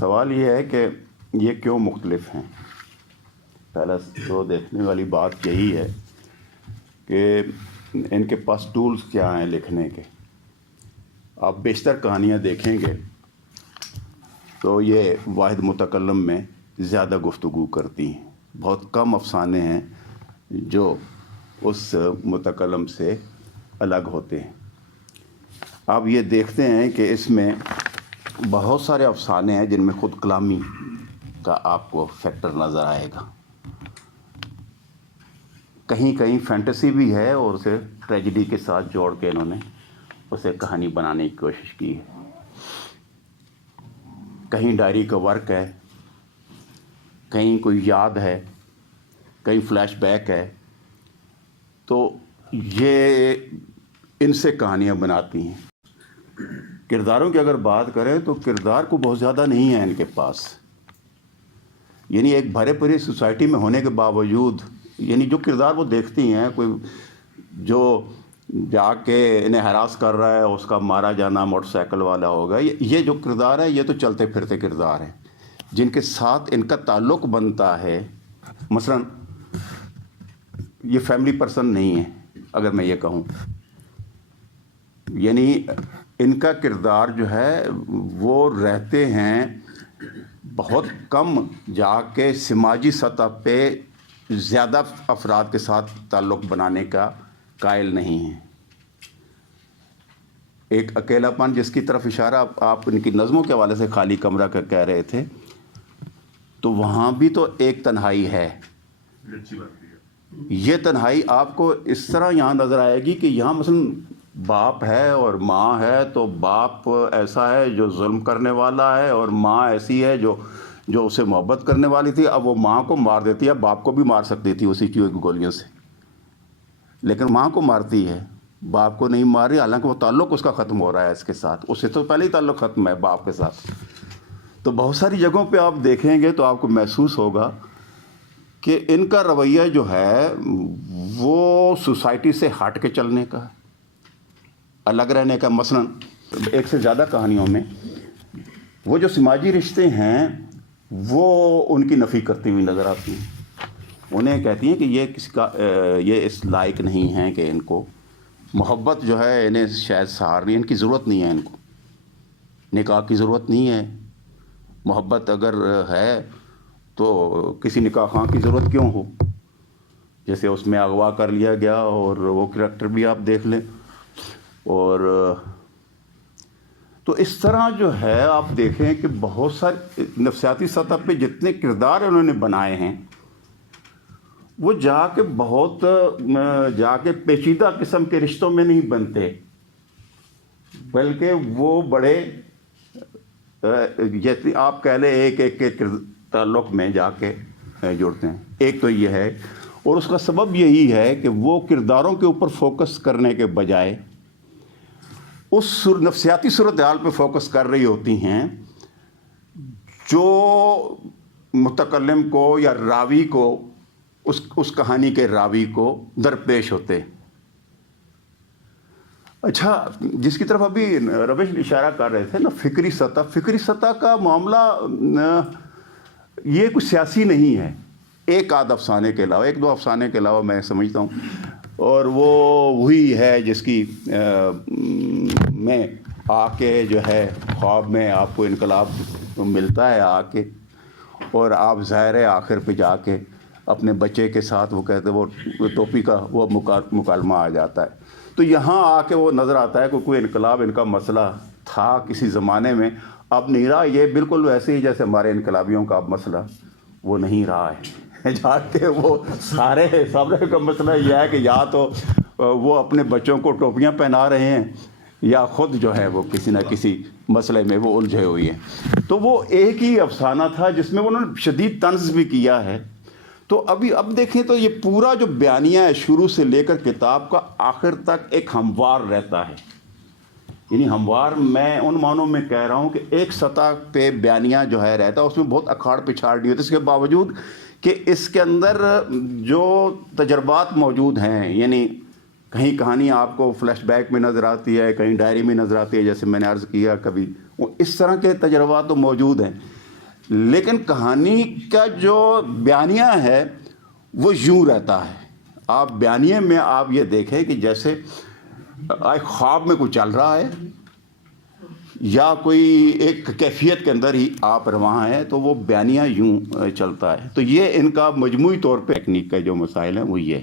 سوال یہ ہے کہ یہ کیوں مختلف ہیں. پہلا تو دیکھنے والی بات یہی ہے کہ ان کے پاس ٹولز کیا ہیں لکھنے کے. آپ بیشتر کہانیاں دیکھیں گے تو یہ واحد متکلم میں زیادہ گفتگو کرتی ہیں. بہت کم افسانے ہیں جو اس متکلم سے الگ ہوتے ہیں. آپ یہ دیکھتے ہیں کہ اس میں بہت سارے افسانے ہیں جن میں خود کلامی کا آپ کو فیکٹر نظر آئے گا. کہیں کہیں فینٹیسی بھی ہے اور اسے ٹریجڈی کے ساتھ جوڑ کے انہوں نے اسے کہانی بنانے کی کوشش کی ہے. کہیں ڈائری کا ورک ہے, کہیں کوئی یاد ہے, کہیں فلیش بیک ہے. تو یہ ان سے کہانیاں بناتی ہیں. کرداروں کی اگر بات کریں تو کردار کو بہت زیادہ نہیں ہے ان کے پاس. یعنی ایک بھرے پوری سوسائٹی میں ہونے کے باوجود یعنی جو کردار وہ دیکھتی ہیں, کوئی جو جا کے انہیں ہراس کر رہا ہے اس کا مارا جانا موٹر سائیکل والا ہوگا, یہ جو کردار ہے یہ تو چلتے پھرتے کردار ہیں جن کے ساتھ ان کا تعلق بنتا ہے. مثلا یہ فیملی پرسن نہیں ہے اگر میں یہ کہوں. یعنی ان کا کردار جو ہے وہ رہتے ہیں بہت کم جا کے سماجی سطح پہ زیادہ افراد کے ساتھ تعلق بنانے کا قائل نہیں ہیں. ایک اکیلا پن جس کی طرف اشارہ آپ ان کی نظموں کے حوالے سے خالی کمرہ کا کہہ رہے تھے, تو وہاں بھی تو ایک تنہائی ہے. یہ تنہائی آپ کو اس طرح یہاں نظر آئے گی کہ یہاں مثلا باپ ہے اور ماں ہے, تو باپ ایسا ہے جو ظلم کرنے والا ہے اور ماں ایسی ہے جو اسے محبت کرنے والی تھی. اب وہ ماں کو مار دیتی ہے, باپ کو بھی مار سکتی تھی اسی چوہے کی گولیوں سے, لیکن ماں کو مارتی ہے, باپ کو نہیں مار رہی, حالانکہ وہ تعلق اس کا ختم ہو رہا ہے اس کے ساتھ. اس سے تو پہلے ہی تعلق ختم ہے باپ کے ساتھ. تو بہت ساری جگہوں پہ آپ دیکھیں گے تو آپ کو محسوس ہوگا کہ ان کا رویہ جو ہے وہ سوسائٹی سے ہٹ کے چلنے کا, الگ رہنے کا. مثلا ایک سے زیادہ کہانیوں میں وہ جو سماجی رشتے ہیں وہ ان کی نفی کرتی ہوئی نظر آتی ہیں. انہیں کہتی ہیں کہ یہ کسی کا یہ اس لائق نہیں ہیں کہ ان کو محبت جو ہے انہیں شاید سہارنی, ان کی ضرورت نہیں ہے, ان کو نکاح کی ضرورت نہیں ہے. محبت اگر ہے تو کسی نکاح خواہ کی ضرورت کیوں ہو. جیسے اس میں اغوا کر لیا گیا اور وہ کریکٹر بھی آپ دیکھ لیں. اور تو اس طرح جو ہے آپ دیکھیں کہ بہت سارے نفسیاتی سطح پہ جتنے کردار انہوں نے بنائے ہیں وہ جا کے پیچیدہ قسم کے رشتوں میں نہیں بنتے, بلکہ وہ بڑے جیسے آپ کہہ لیں ایک ایک کے تعلق میں جا کے جڑتے ہیں. ایک تو یہ ہے, اور اس کا سبب یہی ہے کہ وہ کرداروں کے اوپر فوکس کرنے کے بجائے اس نفسیاتی صورتحال پہ فوکس کر رہی ہوتی ہیں جو متکلم کو یا راوی کو اس کہانی کے راوی کو درپیش ہوتے. اچھا, جس کی طرف ابھی روش اشارہ کر رہے تھے نا, فکری سطح کا معاملہ یہ کچھ سیاسی نہیں ہے. ایک آدھ افسانے کے علاوہ, ایک دو افسانے کے علاوہ میں سمجھتا ہوں, اور وہ وہی ہے جس کی میں آ کے جو ہے خواب میں آپ کو انقلاب ملتا ہے آ کے, اور آپ ظاہر ہے آخر پہ جا کے اپنے بچے کے ساتھ وہ کہتے وہ ٹوپی کا وہ مکالمہ آ جاتا ہے. تو یہاں آ کے وہ نظر آتا ہے کہ کوئی انقلاب ان کا مسئلہ تھا کسی زمانے میں, اب نہیں رہا. یہ بالکل ویسے ہی جیسے ہمارے انقلابیوں کا اب مسئلہ وہ نہیں رہا ہے. جا کے وہ سارے کا مسئلہ یہ ہے کہ یا تو وہ اپنے بچوں کو ٹوپیاں پہنا رہے ہیں یا خود جو ہے وہ کسی نہ کسی مسئلے میں وہ الجھے ہوئی ہیں. تو وہ ایک ہی افسانہ تھا جس میں انہوں نے شدید طنز بھی کیا ہے. تو اب دیکھیں تو یہ پورا جو بیانیہ ہے شروع سے لے کر کتاب کا آخر تک ایک ہموار رہتا ہے. یعنی ہموار میں ان معنوں میں کہہ رہا ہوں کہ ایک سطح پہ بیانیہ جو ہے رہتا ہے, اس میں بہت اکھاڑ پچھاڑ نہیں ہوتی, اس کے باوجود کہ اس کے اندر جو تجربات موجود ہیں, یعنی کہیں کہانی آپ کو فلیش بیک میں نظر آتی ہے, کہیں ڈائری میں نظر آتی ہے, جیسے میں نے عرض کیا کبھی اس طرح کے تجربات تو موجود ہیں, لیکن کہانی کا جو بیانیہ ہے وہ یوں رہتا ہے. آپ بیانیے میں آپ یہ دیکھیں کہ جیسے ایک خواب میں کوئی چل رہا ہے یا کوئی ایک کیفیت کے اندر ہی آپ رواں ہیں, تو وہ بیانیہ یوں چلتا ہے. تو یہ ان کا مجموعی طور پہ ٹیکنیک کے جو مسائل ہیں وہ یہ ہے.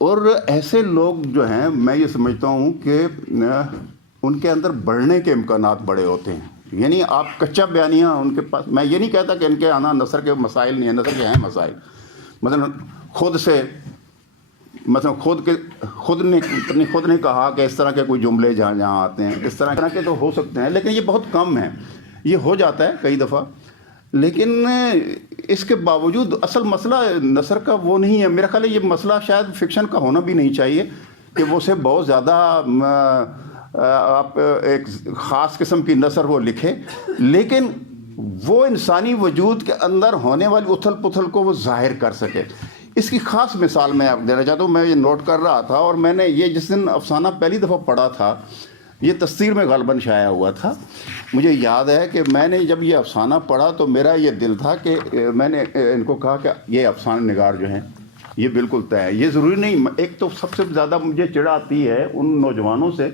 اور ایسے لوگ جو ہیں میں یہ سمجھتا ہوں کہ ان کے اندر بڑھنے کے امکانات بڑے ہوتے ہیں. یعنی آپ کچا بیانیہ ان کے پاس, میں یہ نہیں کہتا کہ ان کے آنا نثر کے مسائل نہیں ہیں, نثر کے ہیں مسائل. مثلا خود نے کہا کہ اس طرح کے کوئی جملے جہاں جہاں آتے ہیں, اس طرح کے تو ہو سکتے ہیں, لیکن یہ بہت کم ہیں. یہ ہو جاتا ہے کئی دفعہ, لیکن اس کے باوجود اصل مسئلہ نثر کا وہ نہیں ہے. میرا خیال ہے یہ مسئلہ شاید فکشن کا ہونا بھی نہیں چاہیے کہ وہ سے بہت زیادہ آپ ایک خاص قسم کی نثر وہ لکھے, لیکن وہ انسانی وجود کے اندر ہونے والی اتھل پتھل کو وہ ظاہر کر سکے. اس کی خاص مثال میں آپ دینا چاہتا ہوں. میں یہ نوٹ کر رہا تھا اور میں نے یہ جس دن افسانہ پہلی دفعہ پڑھا تھا, یہ تفسیر میں غالباً شائع ہوا تھا. مجھے یاد ہے کہ میں نے جب یہ افسانہ پڑھا تو میرا یہ دل تھا کہ میں نے ان کو کہا کہ یہ افسانہ نگار جو ہیں یہ بالکل طے ہے. یہ ضروری نہیں, ایک تو سب سے زیادہ مجھے چڑ آتی ہے ان نوجوانوں سے,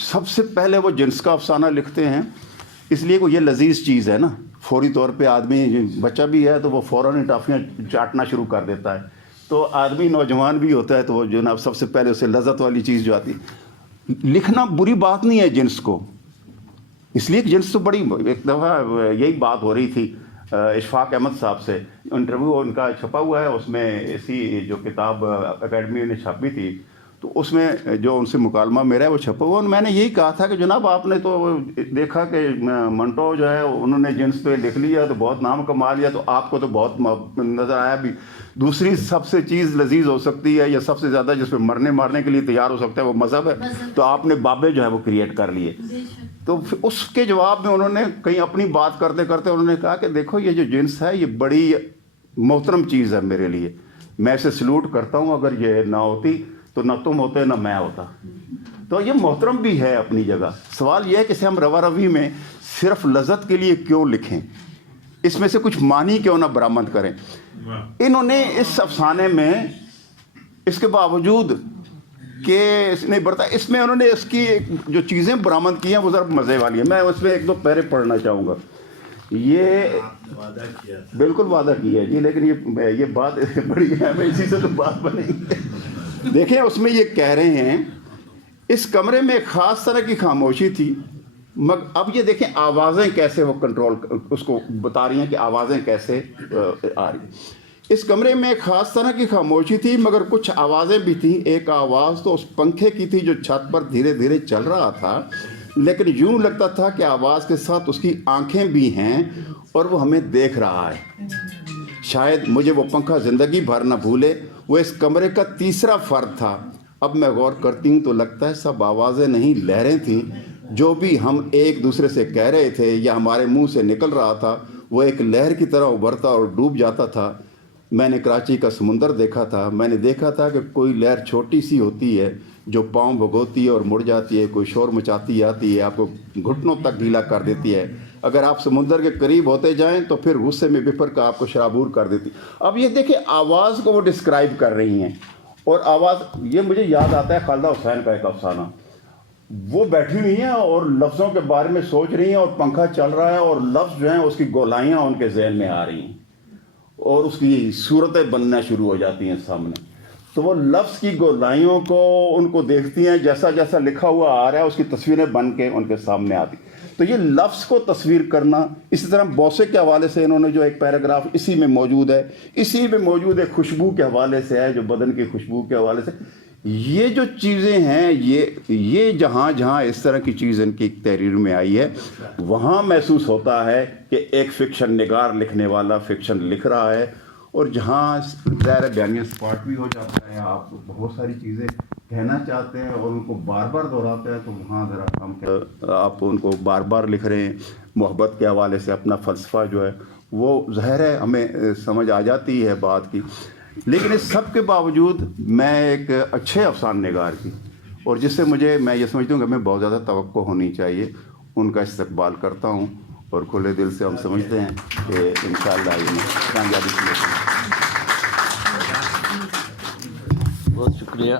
سب سے پہلے وہ جنس کا افسانہ لکھتے ہیں اس لیے کہ یہ لذیذ چیز ہے نا. فوری طور پہ آدمی بچہ بھی ہے تو وہ فوراً ٹافیاں چاٹنا شروع کر دیتا ہے, تو آدمی نوجوان بھی ہوتا ہے تو وہ جو نا سب سے پہلے اسے لذت والی چیز جو آتی. لکھنا بری بات نہیں ہے جنس کو, اس لیے کہ جنس تو بڑی, ایک دفعہ یہی بات ہو رہی تھی اشفاق احمد صاحب سے, انٹرویو ان کا چھپا ہوا ہے, اس میں اسی جو کتاب اکیڈمی نے چھاپی تھی تو اس میں جو ان سے مکالمہ میرا ہے وہ چھپا ہوا. میں نے یہی کہا تھا کہ جناب آپ نے تو دیکھا کہ منٹو جو ہے انہوں نے جنس پہ لکھ لیا تو بہت نام کما لیا, تو آپ کو تو بہت نظر آیا بھی. دوسری سب سے چیز لذیذ ہو سکتی ہے یا سب سے زیادہ جس پہ مارنے کے لیے تیار ہو سکتا ہے وہ مذہب ہے, تو آپ نے بابے جو ہے وہ کریٹ کر لیے. تو اس کے جواب میں انہوں نے کہیں اپنی بات کرتے کرتے انہوں نے کہا کہ دیکھو یہ جو جنس ہے یہ بڑی محترم چیز ہے میرے لیے, میں اسے سلوٹ کرتا ہوں. اگر یہ نہ ہوتی تو نہ تم ہوتے نہ میں ہوتا. تو یہ محترم بھی ہے اپنی جگہ. سوال یہ ہے کہ ہم روا روی میں صرف لذت کے لیے کیوں لکھیں, اس میں سے کچھ معنی کیوں نہ برآمد کریں. انہوں نے اس افسانے میں اس کے باوجود کہ اس نہیں بڑھتا, اس میں انہوں نے اس کی جو چیزیں برآمد کی ہیں وہ ذرا مزے والی ہیں. میں اس میں ایک دو پیرے پڑھنا چاہوں گا. یہ بالکل وعدہ کیا ہے جی, لیکن یہ بات بڑی ہے, میں اسی سے تو بات بنے گی. دیکھیں اس میں یہ کہہ رہے ہیں اس کمرے میں ایک خاص طرح کی خاموشی تھی. اب یہ دیکھیں آوازیں کیسے وہ کنٹرول اس کو بتا رہی ہیں کہ آوازیں کیسے آ رہی. اس کمرے میں ایک خاص طرح کی خاموشی تھی مگر کچھ آوازیں بھی تھیں. ایک آواز تو اس پنکھے کی تھی جو چھت پر دھیرے دھیرے چل رہا تھا, لیکن یوں لگتا تھا کہ آواز کے ساتھ اس کی آنکھیں بھی ہیں اور وہ ہمیں دیکھ رہا ہے. شاید مجھے وہ پنکھا زندگی بھر نہ بھولے. وہ اس کمرے کا تیسرا فرد تھا. اب میں غور کرتی ہوں تو لگتا ہے سب آوازیں نہیں لہریں تھیں. جو بھی ہم ایک دوسرے سے کہہ رہے تھے یا ہمارے منہ سے نکل رہا تھا وہ ایک لہر کی طرح ابھرتا اور ڈوب جاتا تھا. میں نے کراچی کا سمندر دیکھا تھا. میں نے دیکھا تھا کہ کوئی لہر چھوٹی سی ہوتی ہے جو پاؤں بھگوتی ہے اور مڑ جاتی ہے, کوئی شور مچاتی آتی ہے, آپ کو گھٹنوں تک گیلا کر دیتی ہے. اگر آپ سمندر کے قریب ہوتے جائیں تو پھر غصے میں بفر کا آپ کو شرابور کر دیتی. اب یہ دیکھیں آواز کو وہ ڈسکرائب کر رہی ہیں, اور آواز یہ مجھے یاد آتا ہے خالدہ حسین کا ایک افسانہ. وہ بیٹھی ہوئی ہیں اور لفظوں کے بارے میں سوچ رہی ہیں اور پنکھا چل رہا ہے اور لفظ جو ہیں اس کی گولائیاں ان کے ذہن میں آ رہی ہیں اور اس کی صورتیں بننا شروع ہو جاتی ہیں سامنے. تو وہ لفظ کی گولائیوں کو ان کو دیکھتی ہیں, جیسا جیسا لکھا ہوا آ رہا ہے اس کی تصویریں بن کے ان کے سامنے آتی. تو یہ لفظ کو تصویر کرنا. اسی طرح بوسے کے حوالے سے انہوں نے جو ایک پیراگراف اسی میں موجود ہے, اسی میں موجود ہے خوشبو کے حوالے سے ہے, جو بدن کی خوشبو کے حوالے سے. یہ جو چیزیں ہیں یہ جہاں جہاں اس طرح کی چیز ان کی تحریر میں آئی ہے وہاں محسوس ہوتا ہے کہ ایک فکشن نگار لکھنے والا فکشن لکھ رہا ہے. اور جہاں ظاہر بیانیہ اسپاٹ بھی ہو جاتا ہے, آپ بہت ساری چیزیں کہنا چاہتے ہیں اور ان کو بار بار دہراتے ہیں, تو وہاں ذرا کم آپ ان کو بار بار لکھ رہے ہیں. محبت کے حوالے سے اپنا فلسفہ جو ہے وہ ظاہر ہے ہمیں سمجھ آ جاتی ہے بات کی. لیکن اس سب کے باوجود میں ایک اچھے افسانہ نگار کی, اور جس سے میں یہ سمجھتا ہوں کہ ہمیں بہت زیادہ توقع ہونی چاہیے, ان کا استقبال کرتا ہوں. اور کھلے دل سے ہم سمجھتے ہیں کہ انشاءاللہ یہ کامیابی کی۔ بہت شکریہ۔